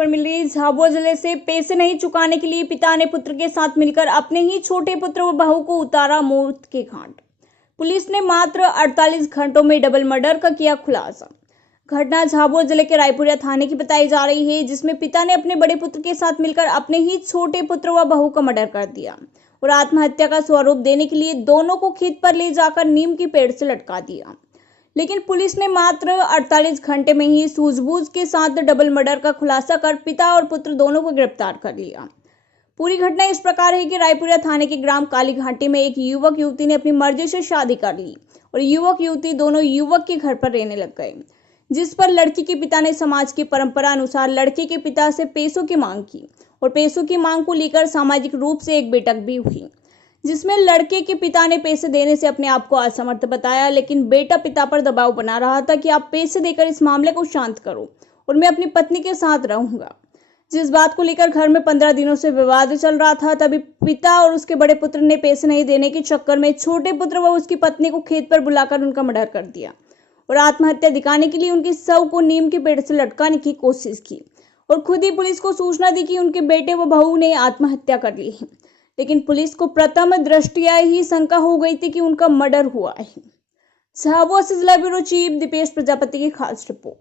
खबर मिल रही है। झाबुआ जिले से पैसे नहीं चुकाने के लिए पिता ने पुत्र के साथ मिलकर अपने ही छोटे पुत्र व बहू को उतारा मौत के घाट। पुलिस ने मात्र 48 घंटों में डबल मर्डर का किया खुलासा। घटना झाबुआ जिले के रायपुरिया थाने की बताई जा रही है, जिसमें पिता ने अपने बड़े पुत्र के साथ मिलकर अपने ही छोटे पुत्र व बहू का मर्डर कर दिया और आत्महत्या का स्वरूप देने के लिए दोनों को खेत पर ले जाकर नीम के पेड़ से लटका दिया। लेकिन पुलिस ने मात्र 48 घंटे में ही सूझबूझ के साथ डबल मर्डर का खुलासा कर पिता और पुत्र दोनों को गिरफ्तार कर लिया। पूरी घटना इस प्रकार है कि रायपुरिया थाने के ग्राम काली घाटी में एक युवक युवती ने अपनी मर्जी से शादी कर ली और युवक युवती दोनों युवक के घर पर रहने लग गए, जिस पर लड़की के पिता ने समाज की परंपरा अनुसार लड़के के पिता से पैसों की मांग की और पैसों की मांग को लेकर सामाजिक रूप से एक बैठक भी हुई, जिसमें लड़के के पिता ने पैसे देने से अपने आप को असमर्थ बताया। लेकिन बेटा पिता पर दबाव बना रहा था कि आप पैसे देकर इस मामले को शांत करो और मैं अपनी पत्नी के साथ रहूंगा। जिस बात को लेकर घर में 15 दिनों से विवाद चल रहा था, तभी पिता और उसके बड़े पुत्र ने पैसे नहीं देने के चक्कर में छोटे पुत्र व उसकी पत्नी को खेत पर बुलाकर उनका मर्डर कर दिया और आत्महत्या दिखाने के लिए उनके शव को नीम के पेड़ से लटकाने की कोशिश की और खुद ही पुलिस को सूचना दी कि उनके बेटे व बहू ने आत्महत्या कर ली है। लेकिन पुलिस को प्रथम दृष्टया ही शंका हो गई थी कि उनका मर्डर हुआ है। झाबुआ से जिला ब्यूरो चीफ दीपेश प्रजापति की खास रिपोर्ट।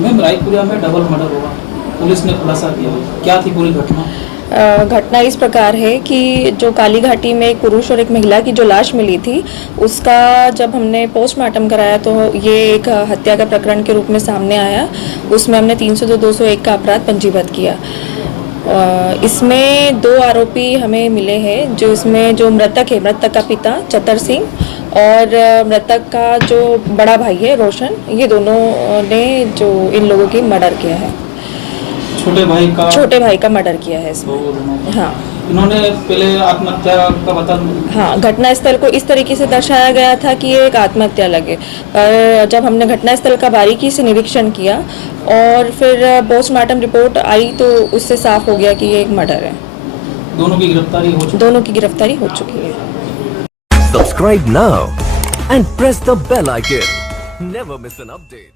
मैम, रायपुरिया में डबल मर्डर हुआ, पुलिस ने खुलासा किया, क्या थी पूरी घटना? घटना इस प्रकार है कि जो काली घाटी में एक पुरुष और एक महिला की जो लाश मिली थी, उसका जब हमने पोस्टमार्टम कराया तो ये एक हत्या का प्रकरण के रूप में सामने आया। उसमें हमने 302, 201 का अपराध पंजीबद्ध किया। इसमें 2 आरोपी हमें मिले हैं, जो इसमें जो मृतक है, मृतक का पिता चतर सिंह और मृतक का जो बड़ा भाई है रोशन, ये दोनों ने जो इन लोगों की मर्डर किया है। छोटे भाई का मर्डर किया है इसमें। हाँ, इन्होंने पहले आत्महत्या का बता। हाँ, घटना स्थल को इस तरीके से दर्शाया गया था कि ये एक आत्महत्या लगे, पर जब हमने घटना स्थल का बारीकी से निरीक्षण किया और फिर पोस्टमार्टम रिपोर्ट आई तो उससे साफ हो गया कि ये एक मर्डर है। दोनों की गिरफ्तारी हो चुकी है। Subscribe now and press the bell icon. Never miss an update.